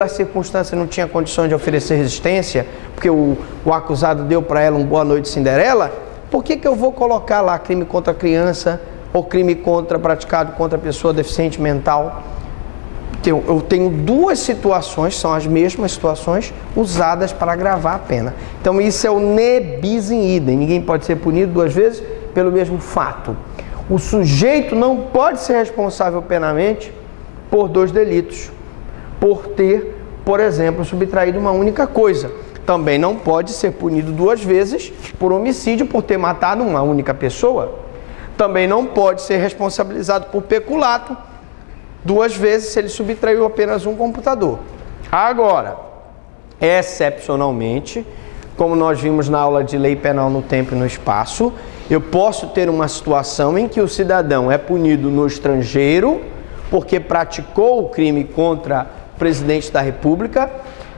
a circunstância não tinha condições de oferecer resistência, porque o acusado deu para ela um boa noite Cinderela, por que eu vou colocar lá crime contra a criança ou crime praticado contra a pessoa deficiente mental? Eu tenho duas situações, são as mesmas situações, usadas para agravar a pena. Então isso é o ne bis in idem, ninguém pode ser punido duas vezes pelo mesmo fato. O sujeito não pode ser responsável penalmente por dois delitos, por ter, por exemplo, subtraído uma única coisa. Também não pode ser punido duas vezes por homicídio, por ter matado uma única pessoa. Também não pode ser responsabilizado por peculato duas vezes se ele subtraiu apenas um computador. Agora, excepcionalmente, como nós vimos na aula de lei penal no tempo e no espaço, eu posso ter uma situação em que o cidadão é punido no estrangeiro porque praticou o crime contra o presidente da República,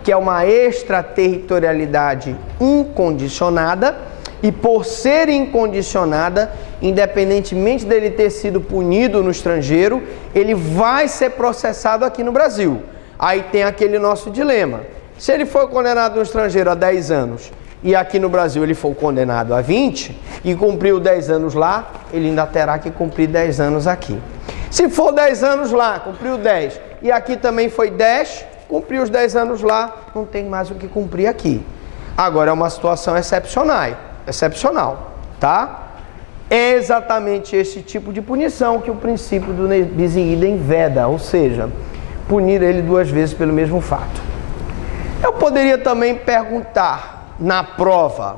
que é uma extraterritorialidade incondicionada, e por ser incondicionada, independentemente dele ter sido punido no estrangeiro, ele vai ser processado aqui no Brasil. Aí tem aquele nosso dilema. Se ele for condenado no estrangeiro a 10 anos e aqui no Brasil ele for condenado a 20 e cumpriu 10 anos lá, ele ainda terá que cumprir 10 anos aqui. Se for 10 anos lá, cumpriu 10, e aqui também foi 10, cumpriu os 10 anos lá, não tem mais o que cumprir aqui. Agora é uma situação excepcional, tá? É exatamente esse tipo de punição que o princípio do ne bis in idem veda, ou seja, punir ele duas vezes pelo mesmo fato. Eu poderia também perguntar na prova,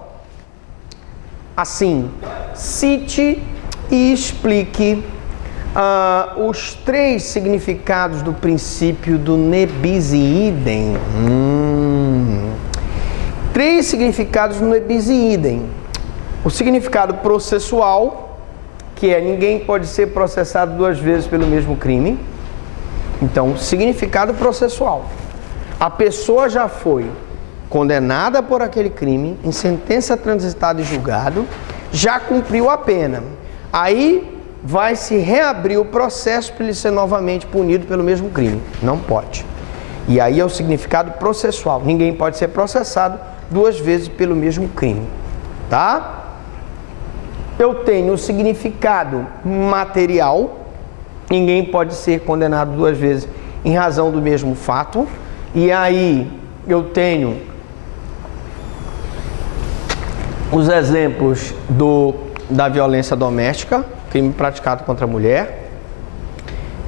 assim, cite e explique os três significados do princípio do ne bis in idem. Três significados no ne bis in idem. O significado processual, que é ninguém pode ser processado duas vezes pelo mesmo crime. Então, significado processual. A pessoa já foi condenada por aquele crime, em sentença transitada e julgado, já cumpriu a pena. Aí vai se reabrir o processo para ele ser novamente punido pelo mesmo crime. Não pode. E aí é o significado processual. Ninguém pode ser processado duas vezes pelo mesmo crime. Tá? Eu tenho o significado material. Ninguém pode ser condenado duas vezes em razão do mesmo fato. E aí eu tenho os exemplos da violência doméstica, crime praticado contra a mulher.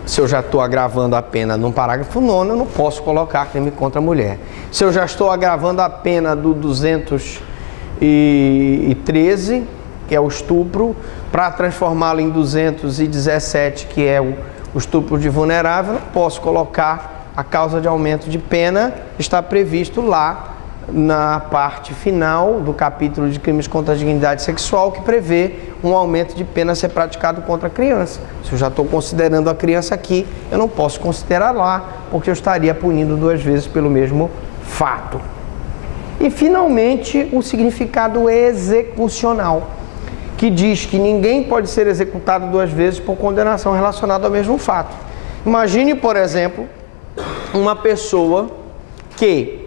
Se eu já estou agravando a pena no parágrafo 9º, eu não posso colocar crime contra a mulher. Se eu já estou agravando a pena do 213, que é o estupro, para transformá-lo em 217, que é o estupro de vulnerável, eu não posso colocar a causa de aumento de pena, está previsto lá na parte final do capítulo de crimes contra a dignidade sexual, que prevê um aumento de pena a ser praticado contra a criança. Se eu já estou considerando a criança aqui, eu não posso considerar lá, porque eu estaria punindo duas vezes pelo mesmo fato. E, finalmente, o significado execucional, que diz que ninguém pode ser executado duas vezes por condenação relacionada ao mesmo fato. Imagine, por exemplo, uma pessoa que,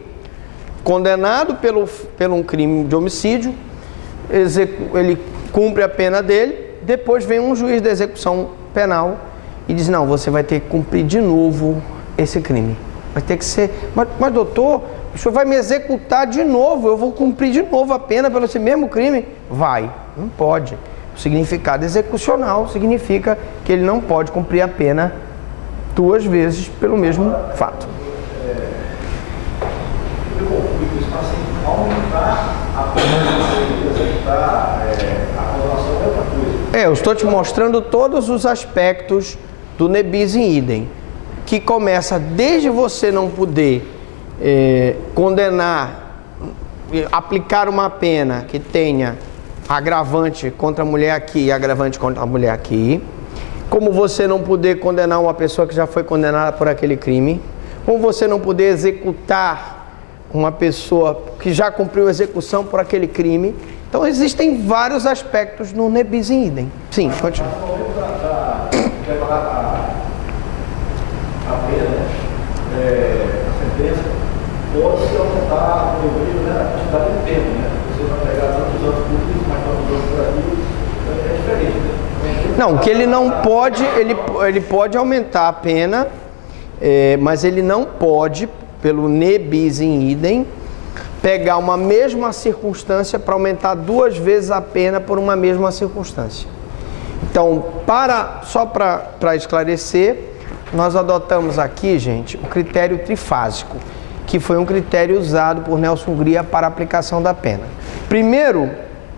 condenado pelo um crime de homicídio, ele cumpre a pena dele, depois vem um juiz da execução penal e diz, não, você vai ter que cumprir de novo esse crime. Vai ter que ser... Mas doutor, o senhor vai me executar de novo, eu vou cumprir de novo a pena pelo esse mesmo crime? Vai, não pode. O significado execucional significa que ele não pode cumprir a pena duas vezes pelo mesmo fato. Eu estou te mostrando todos os aspectos do ne bis in idem, que começa desde você não poder condenar, aplicar uma pena que tenha agravante contra a mulher aqui e agravante contra a mulher aqui, como você não poder condenar uma pessoa que já foi condenada por aquele crime, como você não poder executar uma pessoa que já cumpriu a execução por aquele crime. Então existem vários aspectos no ne bis in idem. Sim, continua. A pena, a pena, pode-se aumentar a quantidade de tempo, né? Você vai pegar tantos anos públicos, mas tantos anos por aqui, é diferente, né? Não, o que ele não pode, ele pode aumentar a pena, mas ele não pode, pelo ne bis in idem, pegar uma mesma circunstância para aumentar 2 vezes a pena por uma mesma circunstância. Então, só para esclarecer, nós adotamos aqui, gente, o critério trifásico, que foi um critério usado por Nelson Gria para a aplicação da pena. Primeiro,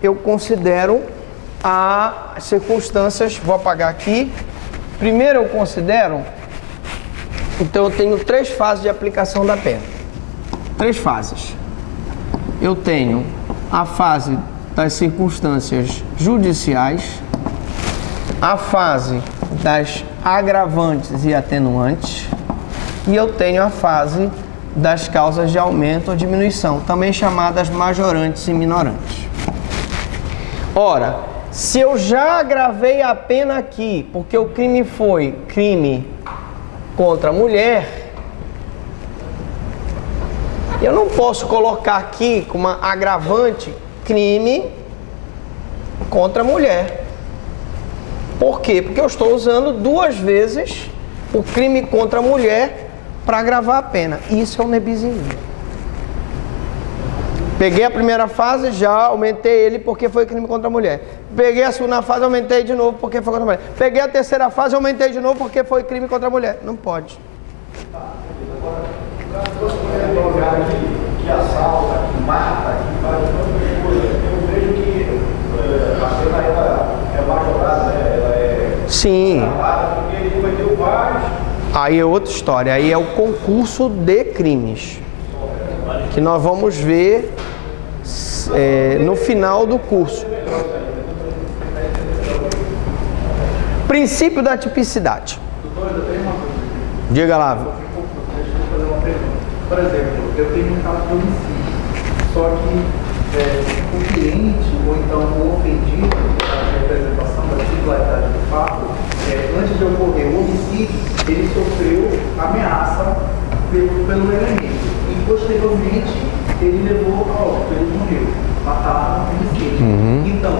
eu considero as circunstâncias, vou apagar aqui. Primeiro eu considero, então eu tenho 3 fases de aplicação da pena. 3 fases. Eu tenho a fase das circunstâncias judiciais, a fase das agravantes e atenuantes, e eu tenho a fase das causas de aumento ou diminuição, também chamadas majorantes e minorantes. Ora, se eu já agravei a pena aqui, porque o crime foi crime contra a mulher, eu não posso colocar aqui como uma agravante crime contra a mulher. Por quê? Porque eu estou usando 2 vezes o crime contra a mulher para agravar a pena. Isso é um ne bis in idem. Peguei a primeira fase, já aumentei ele porque foi crime contra a mulher. Peguei a segunda fase, aumentei de novo porque foi contra a mulher. Peguei a terceira fase, aumentei de novo porque foi crime contra a mulher. Não pode. Que assalta, que mata, que faz tantas coisas, eu vejo que a pena é majorada, né? Ela é... Sim. Porque ele cometeu vários... Aí é outra história, aí é o concurso de crimes, que nós vamos ver no final do curso. Princípio da tipicidade. Diga lá. Por exemplo, eu tenho um caso de homicídio, só que o cliente, ou então o ofendido, a representação da titularidade do fato, antes de ocorrer o homicídio, ele sofreu ameaça pelo elemento. E posteriormente, ele levou a óbito, ele morreu, mataram o homicídio. Então,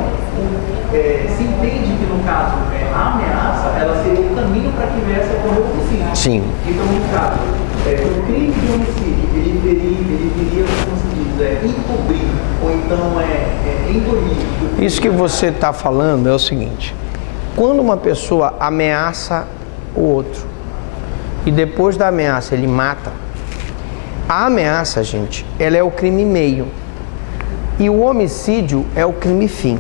se entende que no caso a ameaça, ela seria o caminho para que viesse a ocorrer o homicídio. Sim. Então, no caso, o crime de homicídio, ele viria, como se diz, encobrir, ou então engolir. Isso que você está falando é o seguinte: quando uma pessoa ameaça o outro e depois da ameaça ele mata, a ameaça, gente, ela é o crime meio e o homicídio é o crime fim.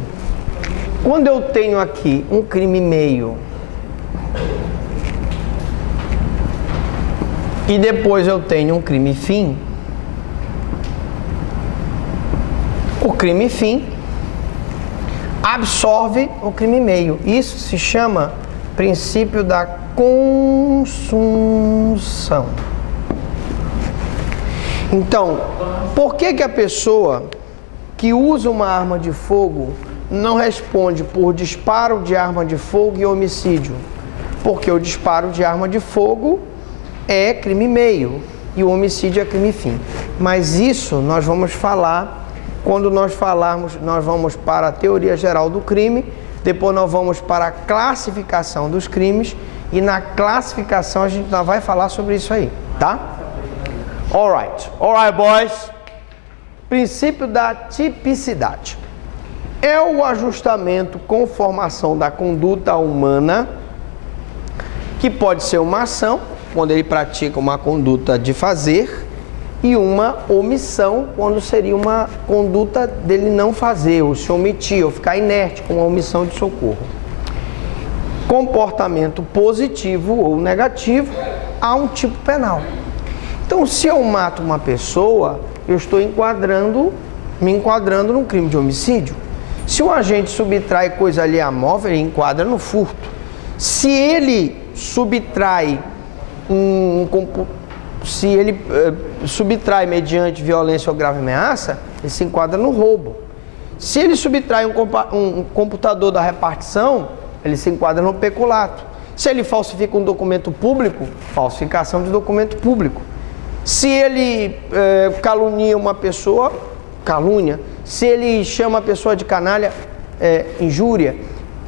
Quando eu tenho aqui um crime meio e depois eu tenho um crime fim, o crime fim absorve o crime meio. Isso se chama princípio da consunção. Então, por que a pessoa que usa uma arma de fogo não responde por disparo de arma de fogo e homicídio? Porque o disparo de arma de fogo é crime meio e o homicídio é crime fim. Mas isso nós vamos falar quando nós falarmos, nós vamos para a teoria geral do crime, depois nós vamos para a classificação dos crimes e na classificação a gente ainda vai falar sobre isso aí, tá? Alright, boys. Princípio da tipicidade. É o ajustamento com formação da conduta humana, que pode ser uma ação, quando ele pratica uma conduta de fazer, e uma omissão, quando seria uma conduta dele não fazer, ou se omitir, ou ficar inerte, com uma omissão de socorro. Comportamento positivo ou negativo, há um tipo penal. Então, se eu mato uma pessoa, eu estou me enquadrando num crime de homicídio. Se o agente subtrai coisa alheia móvel, ele enquadra no furto. Se ele subtrai subtrai mediante violência ou grave ameaça, ele se enquadra no roubo. Se ele subtrai um computador da repartição, ele se enquadra no peculato. Se ele falsifica um documento público, falsificação de documento público. Se ele calunia uma pessoa, calúnia. Se ele chama a pessoa de canalha, injúria.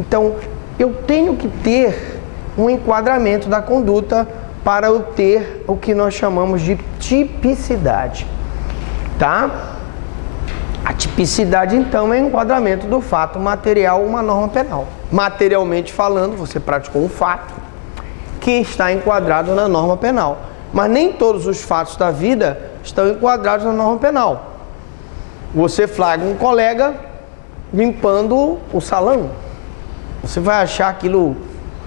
Então, eu tenho que ter um enquadramento da conduta para eu ter o que nós chamamos de tipicidade, tá? A tipicidade, então, é o enquadramento do fato material, uma norma penal. Materialmente falando, você praticou um fato que está enquadrado na norma penal. Mas nem todos os fatos da vida estão enquadrados na norma penal. Você flagra um colega limpando o salão. Você vai achar aquilo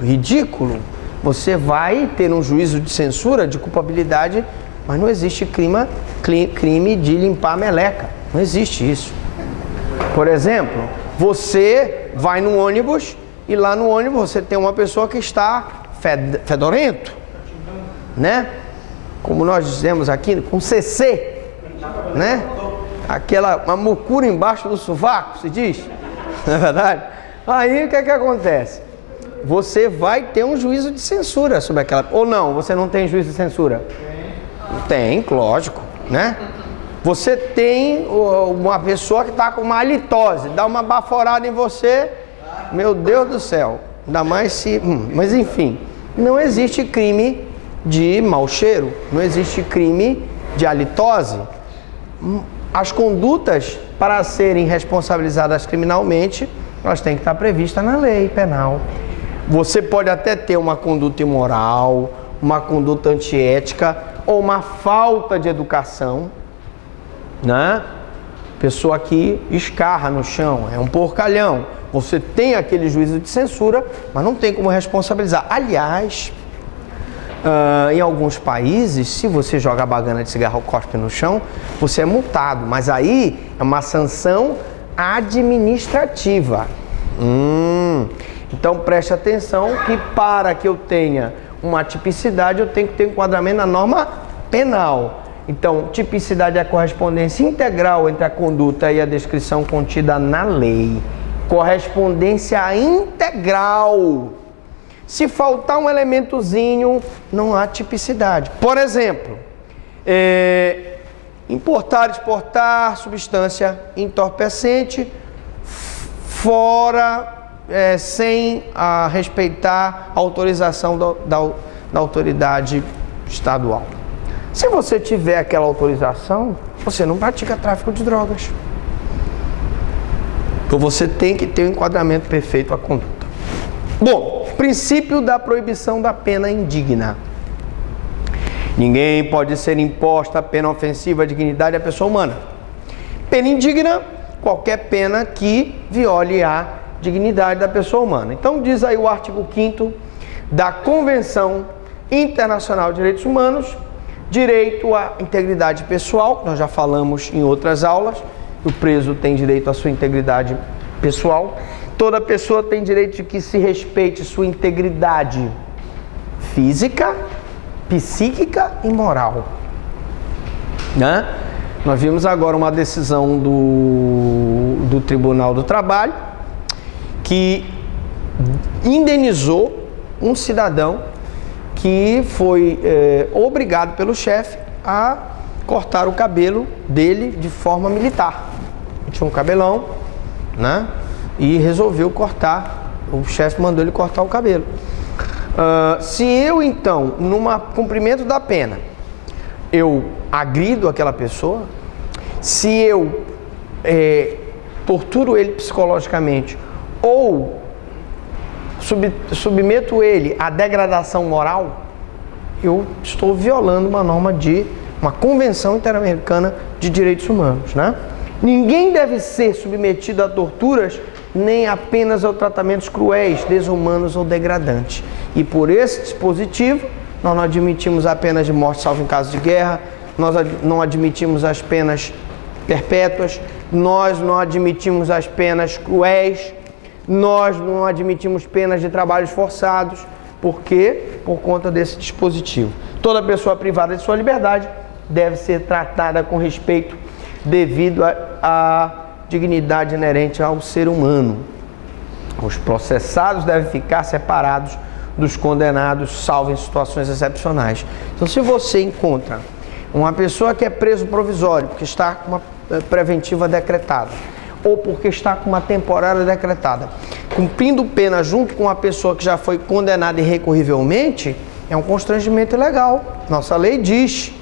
ridículo. Você vai ter um juízo de censura, de culpabilidade, mas não existe crime de limpar a meleca. Não existe isso. Por exemplo, você vai no ônibus e lá no ônibus você tem uma pessoa que está fedorento, né? Como nós dizemos aqui, com CC, né? Uma mucura embaixo do sovaco, se diz, não é verdade? Aí o que é que acontece? Você vai ter um juízo de censura sobre aquela... Ou não, você não tem juízo de censura? Tem, lógico, né? Você tem uma pessoa que está com uma halitose, dá uma baforada em você, meu Deus do céu, ainda mais se... Mas enfim, não existe crime de mau cheiro, não existe crime de halitose. As condutas, para serem responsabilizadas criminalmente, elas têm que estar previstas na lei penal. Você pode até ter uma conduta imoral, uma conduta antiética ou uma falta de educação, né? Pessoa que escarra no chão, é um porcalhão. Você tem aquele juízo de censura, mas não tem como responsabilizar. Aliás, em alguns países, se você joga a bagana de cigarro ou cospe no chão, você é multado. Mas aí é uma sanção administrativa. Então preste atenção que para que eu tenha uma tipicidade, eu tenho que ter um enquadramento na norma penal. Então, tipicidade é a correspondência integral entre a conduta e a descrição contida na lei. Correspondência integral. Se faltar um elementozinho, não há tipicidade. Por exemplo, importar, exportar substância entorpecente fora, sem respeitar a autorização da autoridade estadual. Se você tiver aquela autorização, você não pratica tráfico de drogas. Então você tem que ter um enquadramento perfeito à conduta. Bom, princípio da proibição da pena indigna. Ninguém pode ser imposta pena ofensiva à dignidade da pessoa humana. Pena indigna, qualquer pena que viole a dignidade da pessoa humana. Então diz aí o artigo 5º da Convenção Internacional de Direitos Humanos, direito à integridade pessoal, nós já falamos em outras aulas, o preso tem direito à sua integridade pessoal, toda pessoa tem direito de que se respeite sua integridade física, psíquica e moral, né? Nós vimos agora uma decisão do Tribunal do Trabalho que indenizou um cidadão que foi obrigado pelo chefe a cortar o cabelo dele de forma militar. Ele tinha um cabelão, né? E resolveu cortar, o chefe mandou ele cortar o cabelo. Se eu, então, no cumprimento da pena, eu agrido aquela pessoa, se eu torturo ele psicologicamente ou submeto ele à degradação moral, eu estou violando uma norma de uma Convenção Interamericana de Direitos Humanos, né? Ninguém deve ser submetido a torturas nem apenas a tratamentos cruéis, desumanos ou degradantes. E por esse dispositivo, nós não admitimos a pena de morte salvo em caso de guerra, nós não admitimos as penas perpétuas, nós não admitimos as penas cruéis, nós não admitimos penas de trabalhos forçados. Por quê? Por conta desse dispositivo. Toda pessoa privada de sua liberdade deve ser tratada com respeito devido à dignidade inerente ao ser humano. Os processados devem ficar separados dos condenados, salvo em situações excepcionais. Então, se você encontra Uma pessoa que é preso provisório, porque está com uma preventiva decretada, ou porque está com uma temporária decretada, cumprindo pena junto com a pessoa que já foi condenada irrecorrivelmente, é um constrangimento ilegal. Nossa lei diz,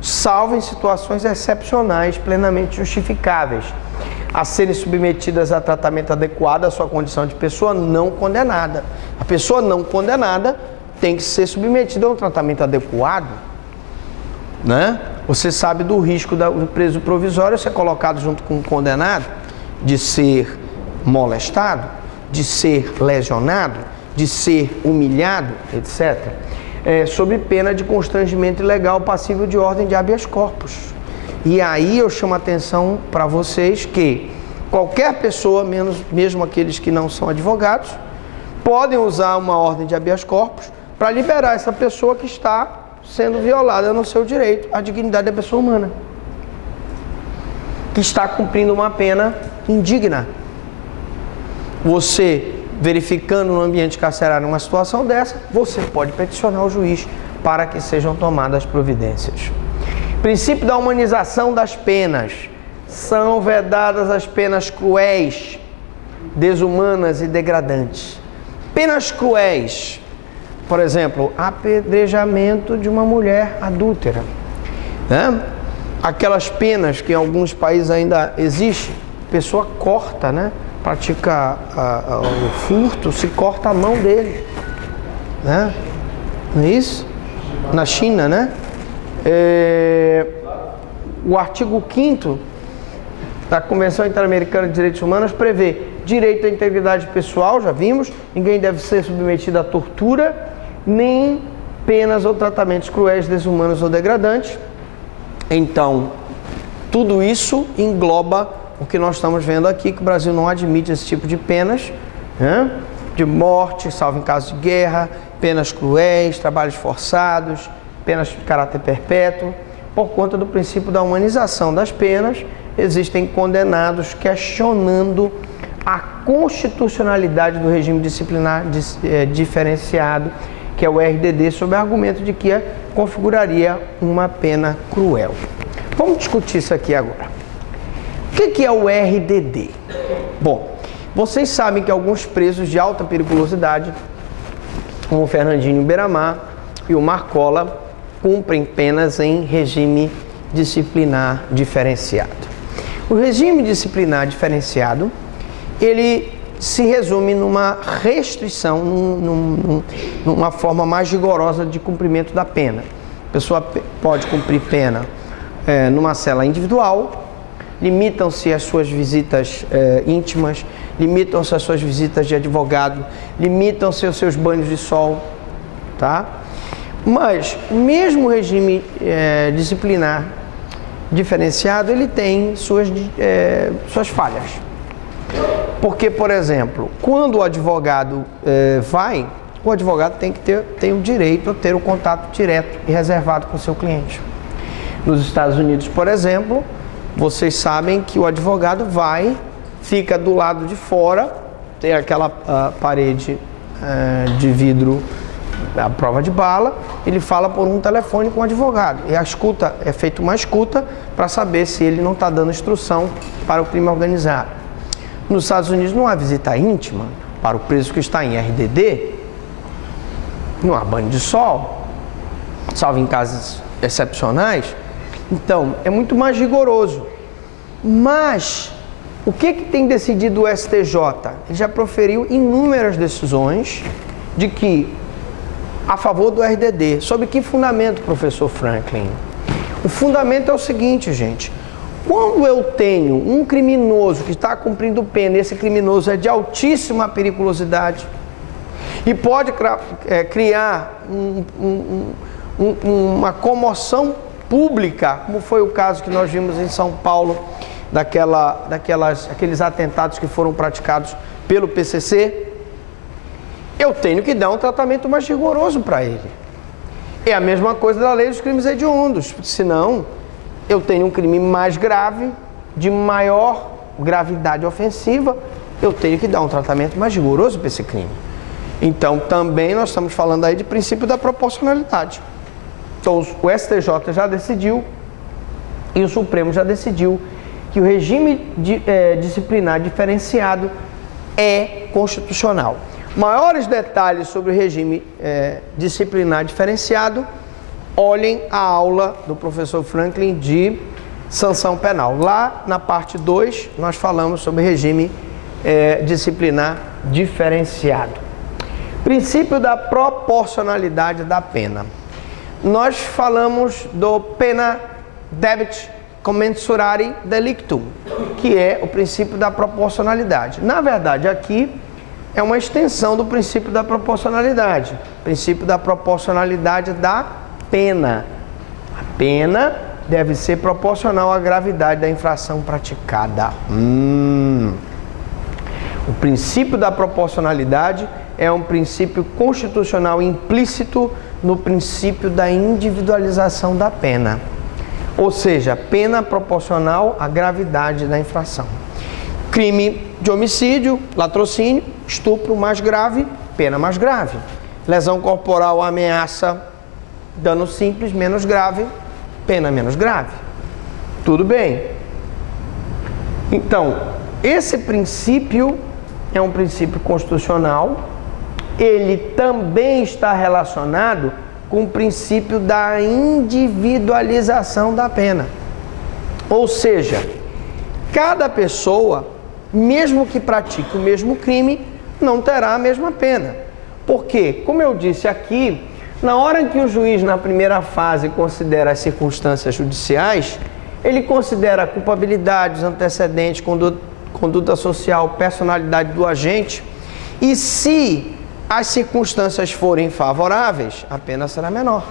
salvo em situações excepcionais, plenamente justificáveis, a serem submetidas a tratamento adequado à sua condição de pessoa não condenada. A pessoa não condenada tem que ser submetida a um tratamento adequado, né? Você sabe do risco do preso provisório ser colocado junto com o condenado, de ser molestado, de ser lesionado, de ser humilhado, etc. Sob pena de constrangimento ilegal passível de ordem de habeas corpus. E aí eu chamo a atenção para vocês que qualquer pessoa, mesmo aqueles que não são advogados, podem usar uma ordem de habeas corpus para liberar essa pessoa que está sendo violada no seu direito à dignidade da pessoa humana, que está cumprindo uma pena indigna. Você, verificando no ambiente carcerário uma situação dessa, você pode peticionar o juiz para que sejam tomadas providências. Princípio da humanização das penas. São vedadas as penas cruéis, desumanas e degradantes. Penas cruéis, por exemplo, apedrejamento de uma mulher adúltera, né? Aquelas penas que em alguns países ainda existem, a pessoa corta, né? Pratica o furto, se corta a mão dele, né? Não é isso? Na China, né? O artigo 5º da Convenção Interamericana de Direitos Humanos prevê direito à integridade pessoal, já vimos, ninguém deve ser submetido à tortura, nem penas ou tratamentos cruéis, desumanos ou degradantes. Então, tudo isso engloba o que nós estamos vendo aqui, que o Brasil não admite esse tipo de penas, né? De morte, salvo em caso de guerra, penas cruéis, trabalhos forçados, penas de caráter perpétuo. Por conta do princípio da humanização das penas, existem condenados questionando a constitucionalidade do regime disciplinar diferenciado, que é o RDD, sob o argumento de que configuraria uma pena cruel. Vamos discutir isso aqui agora. O que é o RDD? Bom, vocês sabem que alguns presos de alta periculosidade, como o Fernandinho Beiramar e o Marcola, cumprem penas em regime disciplinar diferenciado. O regime disciplinar diferenciado, ele se resume numa restrição, numa forma mais rigorosa de cumprimento da pena. A pessoa pode cumprir pena numa cela individual, limitam-se as suas visitas íntimas, limitam-se as suas visitas de advogado, limitam-se os seus banhos de sol, tá? Mas, mesmo o regime disciplinar diferenciado, ele tem suas falhas. Porque, por exemplo, quando o advogado o advogado tem o direito a ter o contato direto e reservado com o seu cliente. Nos Estados Unidos, por exemplo, vocês sabem que o advogado fica do lado de fora, tem aquela parede de vidro, a prova de bala, ele fala por um telefone com o advogado. E a escuta, é feita uma escuta para saber se ele não está dando instrução para o crime organizado. Nos Estados Unidos não há visita íntima para o preso que está em RDD, não há banho de sol, salvo em casos excepcionais. Então, é muito mais rigoroso. Mas, o que tem decidido o STJ? Ele já proferiu inúmeras decisões de que a favor do RDD. Sob que fundamento, professor Franklin? O fundamento é o seguinte, gente. Quando eu tenho um criminoso que está cumprindo pena, esse criminoso é de altíssima periculosidade e pode criar uma comoção pública, como foi o caso que nós vimos em São Paulo, aqueles atentados que foram praticados pelo PCC, eu tenho que dar um tratamento mais rigoroso para ele. É a mesma coisa da lei dos crimes hediondos, senão eu tenho um crime mais grave, de maior gravidade ofensiva, eu tenho que dar um tratamento mais rigoroso para esse crime. Então, também nós estamos falando aí de princípio da proporcionalidade. Então, o STJ já decidiu e o Supremo já decidiu que o regime disciplinar diferenciado é constitucional. Maiores detalhes sobre o regime disciplinar diferenciado, olhem a aula do professor Franklin de sanção penal. Lá na parte 2, nós falamos sobre regime disciplinar diferenciado. Princípio da proporcionalidade da pena. Nós falamos do pena debet commensurare delictum, que é o princípio da proporcionalidade. Na verdade, aqui é uma extensão do princípio da proporcionalidade. Princípio da proporcionalidade da pena. A pena deve ser proporcional à gravidade da infração praticada. O princípio da proporcionalidade é um princípio constitucional implícito no princípio da individualização da pena. Ou seja, pena proporcional à gravidade da infração. Crime de homicídio, latrocínio, estupro mais grave, pena mais grave. Lesão corporal, ameaça, dano simples, menos grave, pena menos grave. Tudo bem. Então, esse princípio é um princípio constitucional. Ele também está relacionado com o princípio da individualização da pena. Ou seja, cada pessoa, mesmo que pratique o mesmo crime, não terá a mesma pena. Porque, como eu disse aqui, na hora em que o juiz, na primeira fase, considera as circunstâncias judiciais, ele considera a culpabilidade, os antecedentes, conduta social, personalidade do agente, e se as circunstâncias forem favoráveis, a pena será menor.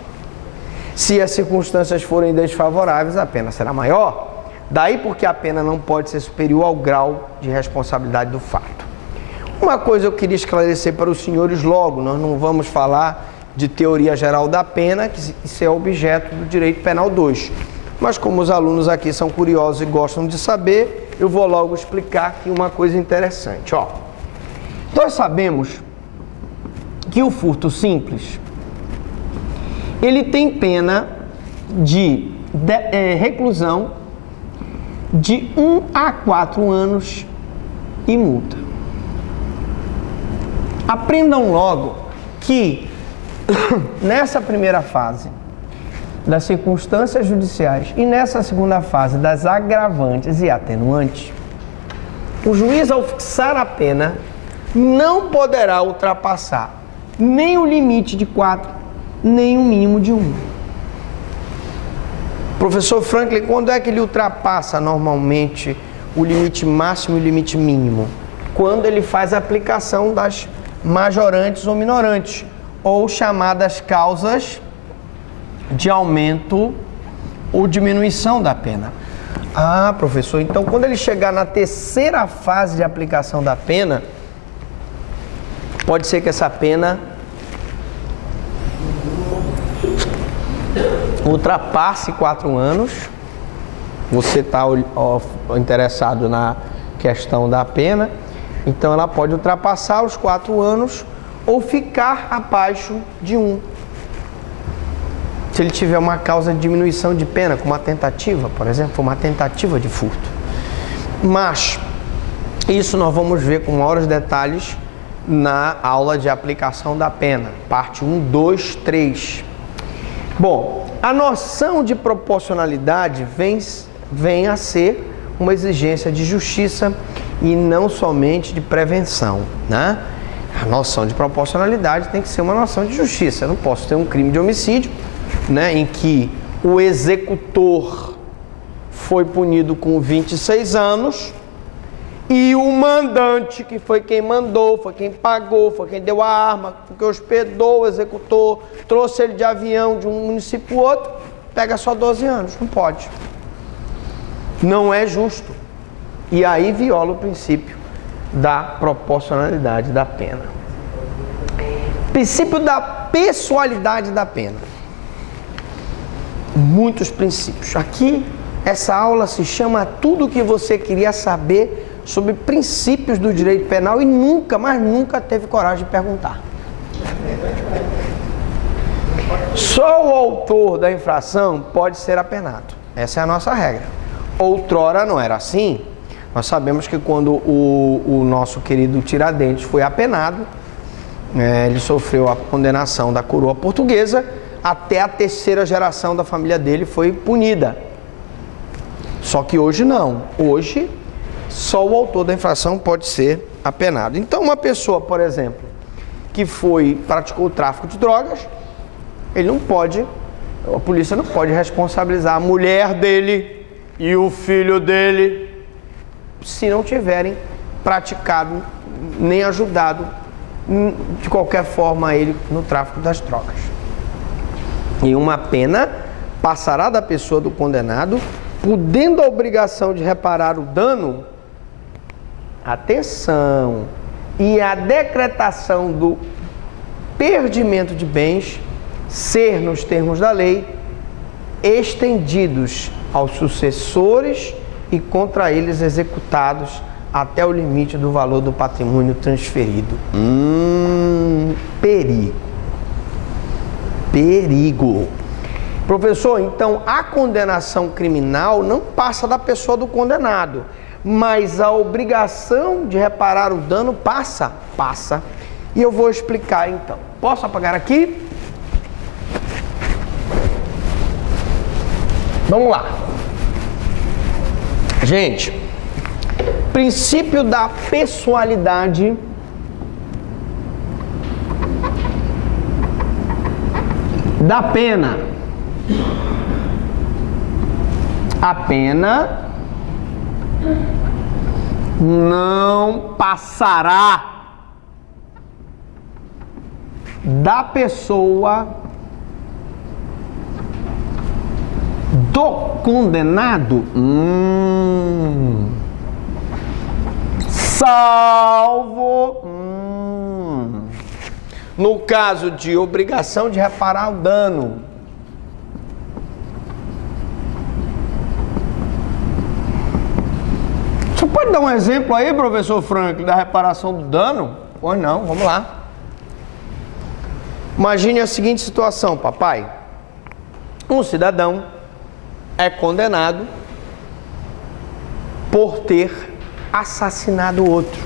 Se as circunstâncias forem desfavoráveis, a pena será maior. Daí porque a pena não pode ser superior ao grau de responsabilidade do fato. Uma coisa eu queria esclarecer para os senhores logo, nós não vamos falar de teoria geral da pena, que isso é objeto do Direito Penal 2. Mas como os alunos aqui são curiosos e gostam de saber, eu vou logo explicar aqui uma coisa interessante. Nós sabemos que o furto simples, ele tem pena de reclusão de 1 a 4 anos e multa. Aprendam logo que nessa primeira fase das circunstâncias judiciais e nessa segunda fase das agravantes e atenuantes, o juiz, ao fixar a pena, não poderá ultrapassar nem o limite de 4, nem o mínimo de 1. Professor Franklin, quando é que ele ultrapassa normalmente o limite máximo e o limite mínimo? Quando ele faz a aplicação das majorantes ou minorantes, ou chamadas causas de aumento ou diminuição da pena. Ah, professor, então quando ele chegar na terceira fase de aplicação da pena, pode ser que essa pena ultrapasse 4 anos. Você está interessado na questão da pena, então ela pode ultrapassar os 4 anos ou ficar abaixo de 1. Se ele tiver uma causa de diminuição de pena, como uma tentativa, por exemplo, uma tentativa de furto. Mas isso nós vamos ver com maiores detalhes na aula de aplicação da pena, parte 1, 2, 3. Bom, a noção de proporcionalidade vem a ser uma exigência de justiça e não somente de prevenção, né? A noção de proporcionalidade tem que ser uma noção de justiça. Eu não posso ter um crime de homicídio, né, em que o executor foi punido com 26 anos e o mandante, que foi quem mandou, foi quem pagou, foi quem deu a arma, foi quem hospedou o executor, trouxe ele de avião de um município para o outro, pega só 12 anos. Não pode. Não é justo. E aí viola o princípio da proporcionalidade da pena. Princípio da pessoalidade da pena. Muitos princípios. Aqui, essa aula se chama Tudo o que você queria saber sobre princípios do direito penal e nunca, mas nunca teve coragem de perguntar. Só o autor da infração pode ser apenado. Essa é a nossa regra. Outrora não era assim. Nós sabemos que quando o nosso querido Tiradentes foi apenado, ele sofreu a condenação da coroa portuguesa, até a terceira geração da família dele foi punida. Só que hoje não. Hoje, só o autor da infração pode ser apenado. Então, uma pessoa, por exemplo, que praticou o tráfico de drogas, ele não pode, a polícia não pode responsabilizar a mulher dele e o filho dele se não tiverem praticado nem ajudado de qualquer forma ele no tráfico das drogas. E uma pena passará da pessoa do condenado, podendo a obrigação de reparar o dano, atenção, e a decretação do perdimento de bens ser, nos termos da lei, estendidos aos sucessores e contra eles executados até o limite do valor do patrimônio transferido. Perigo. Perigo. Professor, então a condenação criminal não passa da pessoa do condenado, mas a obrigação de reparar o dano passa? Passa. E eu vou explicar então. Posso apagar aqui? Vamos lá. Gente, princípio da pessoalidade da pena. A pena não passará da pessoa do condenado, salvo no caso de obrigação de reparar o dano. Você pode dar um exemplo aí, professor Frank, da reparação do dano? Pois não, vamos lá. Imagine a seguinte situação, papai. Um cidadão é condenado por ter assassinado outro.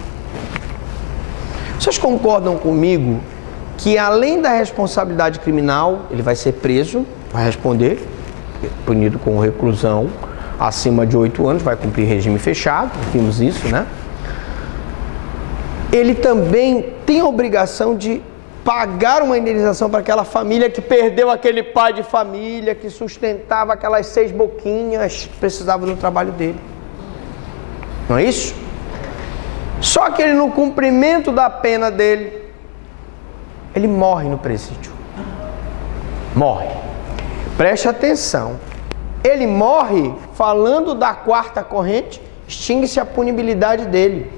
Vocês concordam comigo que, além da responsabilidade criminal, ele vai ser preso, vai responder, punido com reclusão acima de 8 anos, vai cumprir regime fechado, vimos isso, né? Ele também tem a obrigação de pagar uma indenização para aquela família que perdeu aquele pai de família, que sustentava aquelas 6 boquinhas, precisava do trabalho dele. Não é isso? Só que ele, no cumprimento da pena dele, ele morre no presídio. Morre. Preste atenção. Ele morre falando da 4ª corrente, extingue-se a punibilidade dele.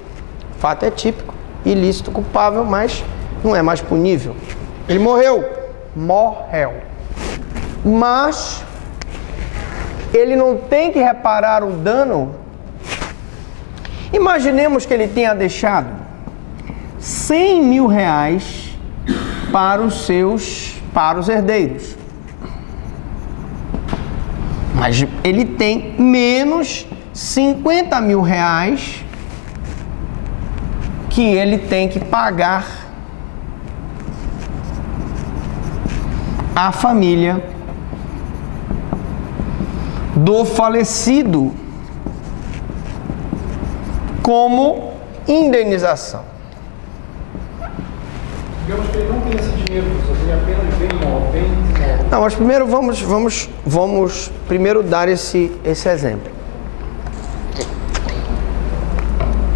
O fato é típico, ilícito, culpável, mas não é mais punível. Ele morreu. Morreu. Mas ele não tem que reparar o dano. Imaginemos que ele tenha deixado 100 mil reais para os herdeiros. Mas ele tem menos 50 mil reais que ele tem que pagar à família do falecido como indenização. Digamos que ele não tem esse dinheiro, só tem apenas bem imóvel. Não, mas primeiro vamos primeiro dar esse exemplo.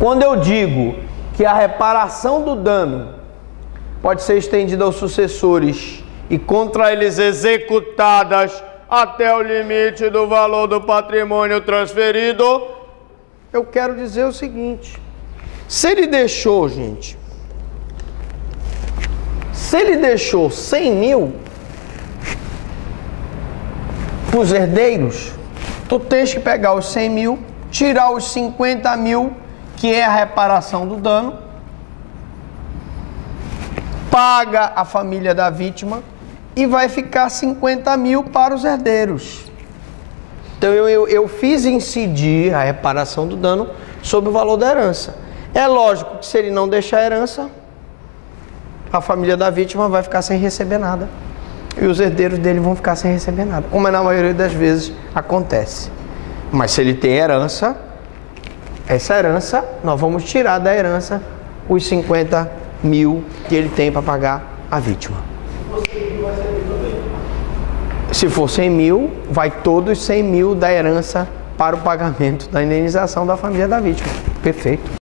Quando eu digo que a reparação do dano pode ser estendida aos sucessores e contra eles executadas até o limite do valor do patrimônio transferido, eu quero dizer o seguinte: se ele deixou, gente, se ele deixou 100 mil para os herdeiros, tu tens que pegar os 100 mil, tirar os 50 mil, que é a reparação do dano, paga a família da vítima e vai ficar 50 mil para os herdeiros. Então eu fiz incidir a reparação do dano sobre o valor da herança. É lógico que se ele não deixar a herança, a família da vítima vai ficar sem receber nada. E os herdeiros dele vão ficar sem receber nada, como na maioria das vezes acontece. Mas se ele tem herança, essa herança, nós vamos tirar da herança os 50 mil que ele tem para pagar a vítima. Se for 100 mil, vai todos 100 mil da herança para o pagamento da indenização da família da vítima. Perfeito.